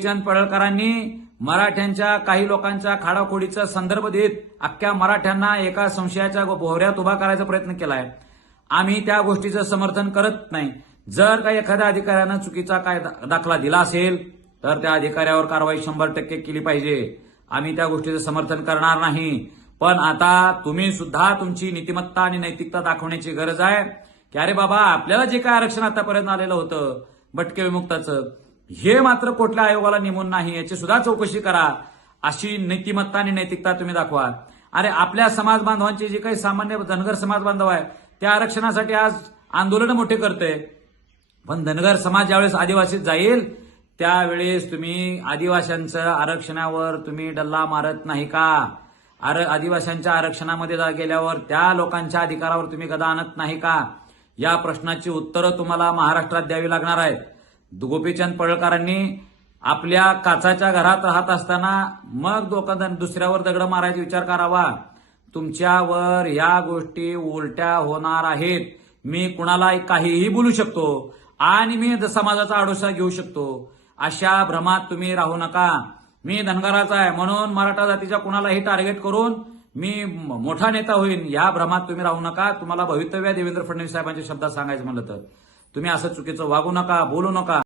चंद पडळकरांनी मराठ्यांच्या काही लोकांच्या खाडाखोडीचा संदर्भ देत अख्ख्या मराठ्यांना एका संशयाच्या भोवऱ्यात उभा करायचा प्रयत्न केलाय. आम्ही त्या गोष्टीचं समर्थन करत नाही. जर काही एखाद्या अधिकाऱ्यानं चुकीचा काय दाखला दिला असेल तर त्या अधिकाऱ्यावर कारवाई शंभर टक्के केली पाहिजे. आम्ही त्या गोष्टीचं समर्थन करणार नाही. पण आता तुम्ही सुद्धा तुमची नीतिमत्ता आणि नैतिकता दाखवण्याची गरज आहे. की अरे बाबा आपल्याला जे काय आरक्षण आतापर्यंत आलेलं होतं भटके विमुक्ताचं हे मात्र कुठल्या आयोगाला नेमून नाही याची सुद्धा चौकशी करा अशी नीतिमत्ता आणि नैतिकता तुम्ही दाखवा. अरे आपल्या समाज बांधवांचे जे काही सामान्य धनगर समाज बांधव आहे त्या आरक्षणासाठी आज आंदोलन मोठे करते. पण धनगर समाज ज्यावेळेस आदिवासीत जाईल त्यावेळेस तुम्ही आदिवास्यांचं आरक्षणावर तुम्ही डल्ला मारत नाही का? आर आदिवाशांच्या आरक्षणामध्ये गेल्यावर त्या लोकांच्या अधिकारावर तुम्ही गदा आणत नाही का? या प्रश्नाची उत्तरं तुम्हाला महाराष्ट्रात द्यावी लागणार आहेत. गोपीचंद पळळकरांनी आपल्या काचाच्या घरात राहत असताना मग दोघं दुसऱ्यावर दगड मारायचा विचार करावा. तुमच्यावर या गोष्टी उलट्या होणार आहेत. मी कुणाला काहीही बोलू शकतो आणि मी समाजाचा आडोसा घेऊ शकतो. अशा भ्रमात तुम्ही राहू नका. मी धनगराचा आहे म्हणून मराठा जातीच्या कुणालाही टार्गेट करून मी मोठा नेता होईन. या भ्रमात तुम्ही राहू नका. तुम्हाला भवितव्य देवेंद्र फडणवीस साहेबांच्या शब्दात सांगायचं म्हणलं तर. तुम्ही असं चुकीचं वागू नका बोलू नका.